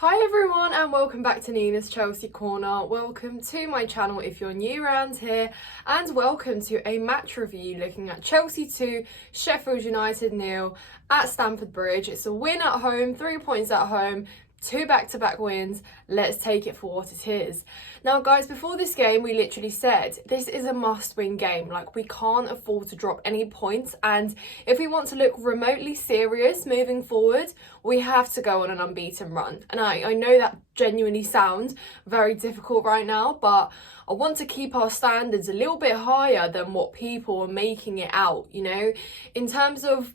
Hi everyone and welcome back to Nina's Chelsea Corner. Welcome to my channel if you're new around here, and welcome to a match review looking at Chelsea 2, Sheffield United 0 at Stamford Bridge. It's a win at home, 3 points at home, 2 back-to-back wins. Let's take it for what it is. Now guys, before this game we literally said this is a must-win game. Like, we can't afford to drop any points, and if we want to look remotely serious moving forward, we have to go on an unbeaten run. And I know that genuinely sounds very difficult right now, but I want to keep our standards a little bit higher than what people are making it out, you know, in terms of,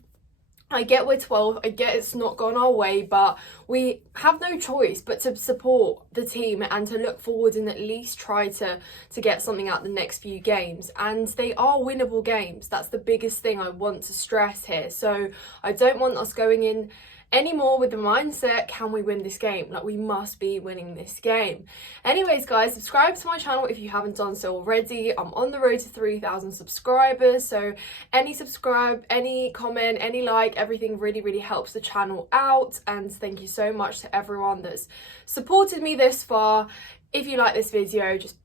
I get we're 12, I get it's not gone our way, but we have no choice but to support the team and to look forward and at least try to get something out the next few games. And they are winnable games. That's the biggest thing I want to stress here. So I don't want us going in anymore with the mindset, can we win this game? Like, we must be winning this game. Anyways guys, subscribe to my channel if you haven't done so already. I'm on the road to 3,000 subscribers, so any subscribe, any comment, any like, everything really helps the channel out. And thank you so much to everyone that's supported me this far. If you like this video, just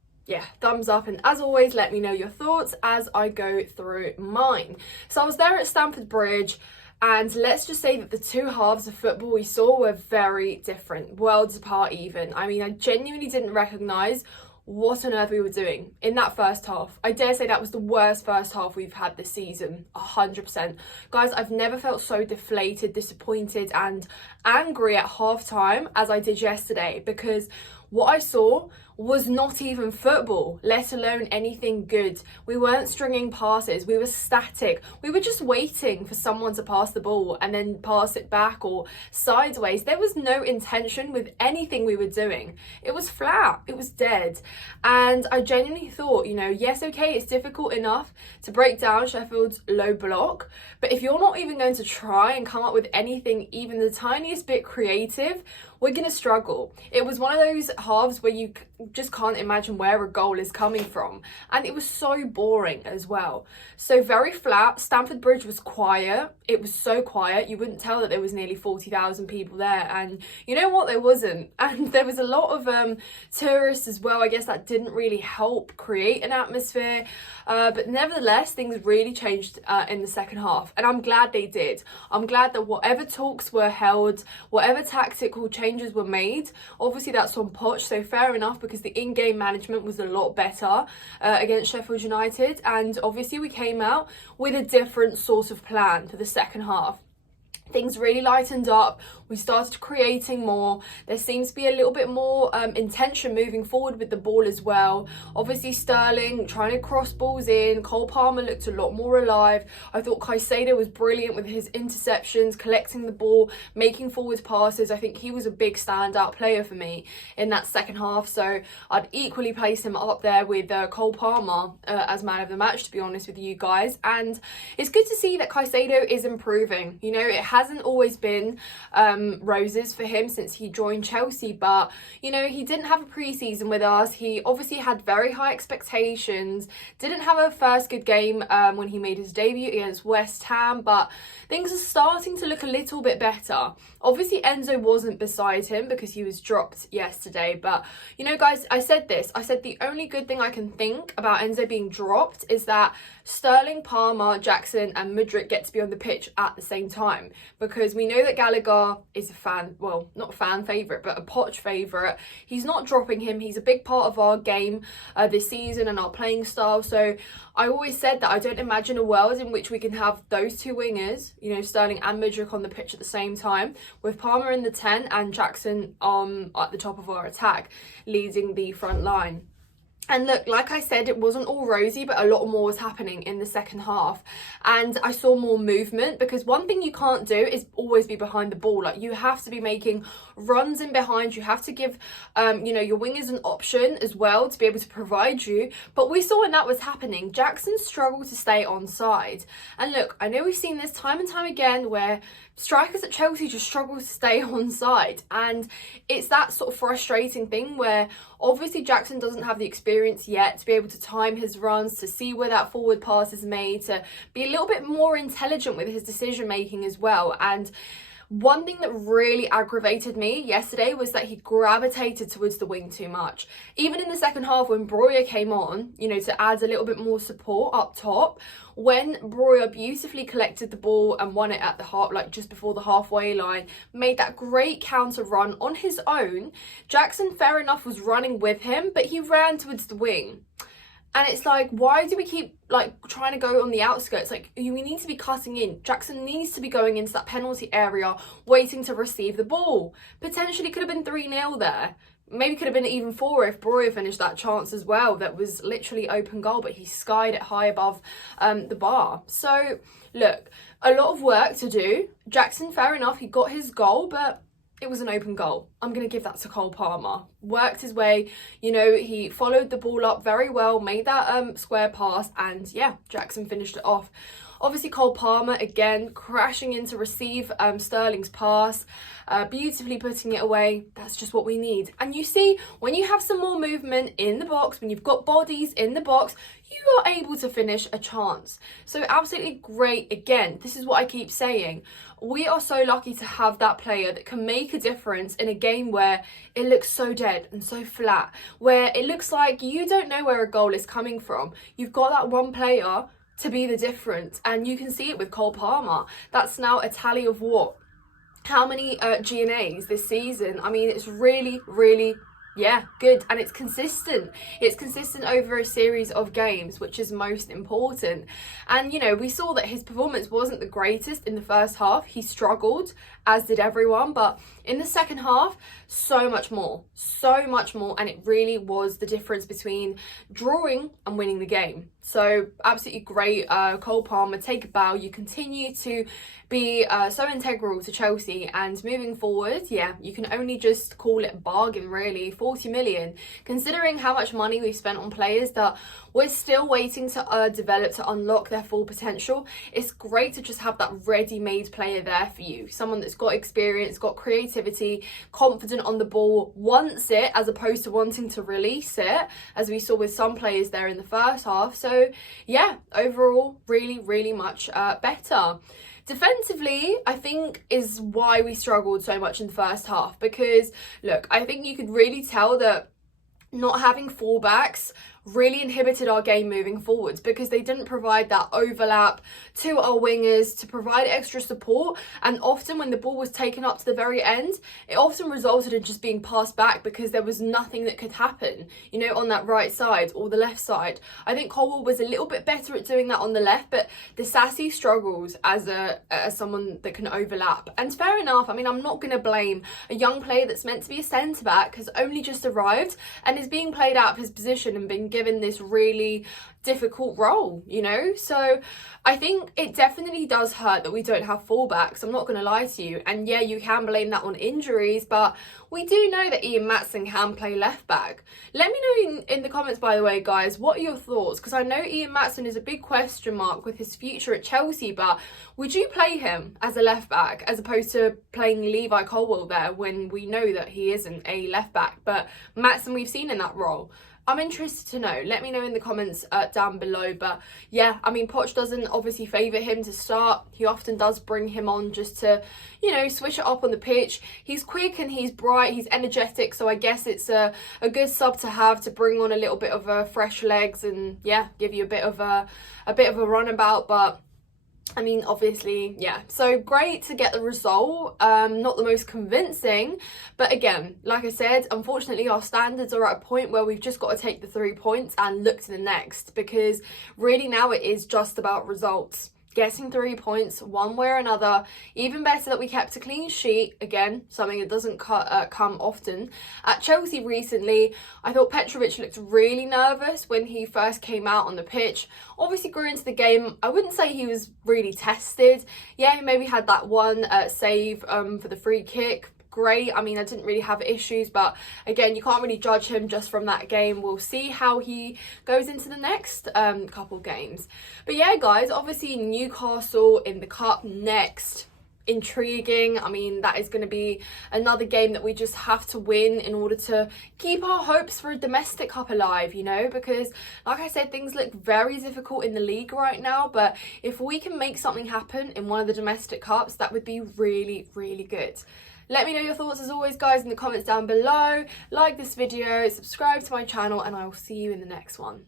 thumbs up, and as always, let me know your thoughts as I go through mine. So I was there at Stamford Bridge, and let's just say that the two halves of football we saw were very different, worlds apart even. I mean, I genuinely didn't recognise what on earth we were doing in that first half. I dare say that was the worst first half we've had this season, 100%. Guys, I've never felt so deflated, disappointed and angry at half time as I did yesterday, because what I saw was not even football, let alone anything good. We weren't stringing passes, we were static. We were just waiting for someone to pass the ball and then pass it back or sideways. There was no intention with anything we were doing. It was flat, it was dead. And I genuinely thought, you know, yes, okay, it's difficult enough to break down Sheffield's low block, but if you're not even going to try and come up with anything even the tiniest bit creative, we're going to struggle. It was one of those halves where you just can't imagine where a goal is coming from. And it was so boring as well. So very flat. Stamford Bridge was quiet. It was so quiet. You wouldn't tell that there was nearly 40,000 people there. And you know what? There wasn't. And there was a lot of tourists as well. I guess that didn't really help create an atmosphere. But nevertheless, things really changed in the second half. And I'm glad they did. I'm glad that whatever talks were held, whatever tactical changes were made, obviously that's on Poch, so fair enough, because the in-game management was a lot better against Sheffield United, and obviously we came out with a different sort of plan for the second half. Things really lightened up. We started creating more. There seems to be a little bit more intention moving forward with the ball as well. Obviously Sterling trying to cross balls in. Cole Palmer looked a lot more alive. I thought Caicedo was brilliant with his interceptions, collecting the ball, making forward passes. I think he was a big standout player for me in that second half. So I'd equally place him up there with Cole Palmer as man of the match, to be honest with you guys. And it's good to see that Caicedo is improving. You know, it hasn't always been roses for him since he joined Chelsea, but you know, he didn't have a pre-season with us. He obviously had very high expectations, didn't have a first good game when he made his debut against West Ham, but things are starting to look a little bit better. Obviously Enzo wasn't beside him because he was dropped yesterday, but you know guys, I said the only good thing I can think about Enzo being dropped is that Sterling, Palmer, Jackson and Mudryk get to be on the pitch at the same time, because we know that Gallagher is a fan, well, not a fan favourite, but a Poch favourite. He's not dropping him. He's a big part of our game this season and our playing style. So I always said that I don't imagine a world in which we can have those two wingers, you know, Sterling and Mudryk on the pitch at the same time, with Palmer in the 10 and Jackson at the top of our attack, leading the front line. And look, like I said, it wasn't all rosy, but a lot more was happening in the second half. And I saw more movement, because one thing you can't do is always be behind the ball. Like, you have to be making runs in behind. You have to give, you know, your wingers an option as well to be able to provide you. But we saw when that was happening, Jackson struggled to stay onside. And look, I know we've seen this time and time again where strikers at Chelsea just struggle to stay onside. And it's that sort of frustrating thing where obviously Jackson doesn't have the experience yet to be able to time his runs, to see where that forward pass is made, to be a little bit more intelligent with his decision making as well. And One thing that really aggravated me yesterday was that he gravitated towards the wing too much. Even in the second half when Breuer came on, you know, to add a little bit more support up top, when Breuer beautifully collected the ball and won it at the half, like just before the halfway line, made that great counter run on his own, Jackson, fair enough, was running with him, but he ran towards the wing. And it's like, why do we keep like trying to go on the outskirts? Like, we need to be cutting in. Jackson needs to be going into that penalty area, waiting to receive the ball. Potentially could have been 3-0 there. Maybe could have been even 4 if Breuer finished that chance as well. That was literally open goal, but he skied it high above the bar. So, look, a lot of work to do. Jackson, fair enough, he got his goal, but it was an open goal. I'm going to give that to Cole Palmer. Worked his way, you know, he followed the ball up very well, made that square pass, and yeah, Jackson finished it off. Obviously, Cole Palmer, again, crashing in to receive Sterling's pass, beautifully putting it away. That's just what we need. And you see, when you have some more movement in the box, when you've got bodies in the box, you are able to finish a chance. So absolutely great. Again, this is what I keep saying. We are so lucky to have that player that can make a difference in a game where it looks so dead and so flat, where it looks like you don't know where a goal is coming from. You've got that one player to be the difference, and you can see it with Cole Palmer. That's now a tally of what? How many G&As this season? I mean, it's really, really, yeah, good, and it's consistent. It's consistent over a series of games, which is most important. And, you know, we saw that his performance wasn't the greatest in the first half. He struggled, as did everyone, but in the second half, so much more, and it really was the difference between drawing and winning the game. So absolutely great, Cole Palmer, take a bow. You continue to be so integral to Chelsea, and moving forward, yeah, you can only just call it a bargain, really. 40 million, considering how much money we've spent on players that we're still waiting to develop, to unlock their full potential. It's great to just have that ready-made player there for you, someone that's got experience, got creativity, confident on the ball, wants it as opposed to wanting to release it, as we saw with some players there in the first half. So yeah, overall, really, really much better. Defensively, I think, is why we struggled so much in the first half, because look, I think you could really tell that not having fullbacks really inhibited our game moving forwards, because they didn't provide that overlap to our wingers to provide extra support. And often when the ball was taken up to the very end, it often resulted in just being passed back because there was nothing that could happen, you know, on that right side or the left side. I think Colwell was a little bit better at doing that on the left, but Disasi struggles as someone that can overlap. And fair enough, I mean, I'm not going to blame a young player that's meant to be a centre-back, has only just arrived and is being played out of his position and been given this really difficult role, you know. So I think it definitely does hurt that we don't have fullbacks, I'm not going to lie to you. And yeah, you can blame that on injuries, but we do know that Ian Maatsen can play left back. Let me know in the comments, by the way, guys, what are your thoughts? Because I know Ian Maatsen is a big question mark with his future at Chelsea, but would you play him as a left back as opposed to playing Levi Colwill there, when we know that he isn't a left back, but Maatsen we've seen in that role? I'm interested to know. Let me know in the comments down below. But yeah, I mean, Poch doesn't obviously favour him to start. He often does bring him on just to, you know, switch it up on the pitch. He's quick and he's bright, he's energetic, so I guess it's a good sub to have, to bring on a little bit of fresh legs and yeah, give you a bit of a runabout. But I mean, obviously, yeah, so great to get the result. Not the most convincing, but again, like I said, unfortunately our standards are at a point where we've just got to take the 3 points and look to the next, because really now it is just about results. Getting 3 points one way or another. Even better that we kept a clean sheet, again, something that doesn't come often. At Chelsea recently, I thought Petrovic looked really nervous when he first came out on the pitch. Obviously grew into the game. I wouldn't say he was really tested. Yeah, he maybe had that one save for the free kick. Great. I mean, I didn't really have issues, but again, you can't really judge him just from that game. We'll see how he goes into the next couple games. But yeah, guys, obviously Newcastle in the cup next. intriguing. I mean, that is going to be another game that we just have to win in order to keep our hopes for a domestic cup alive, you know, because like I said, things look very difficult in the league right now, but if we can make something happen in one of the domestic cups, that would be really, really good. Let me know your thoughts as always, guys, in the comments down below. Like this video, subscribe to my channel, and I will see you in the next one.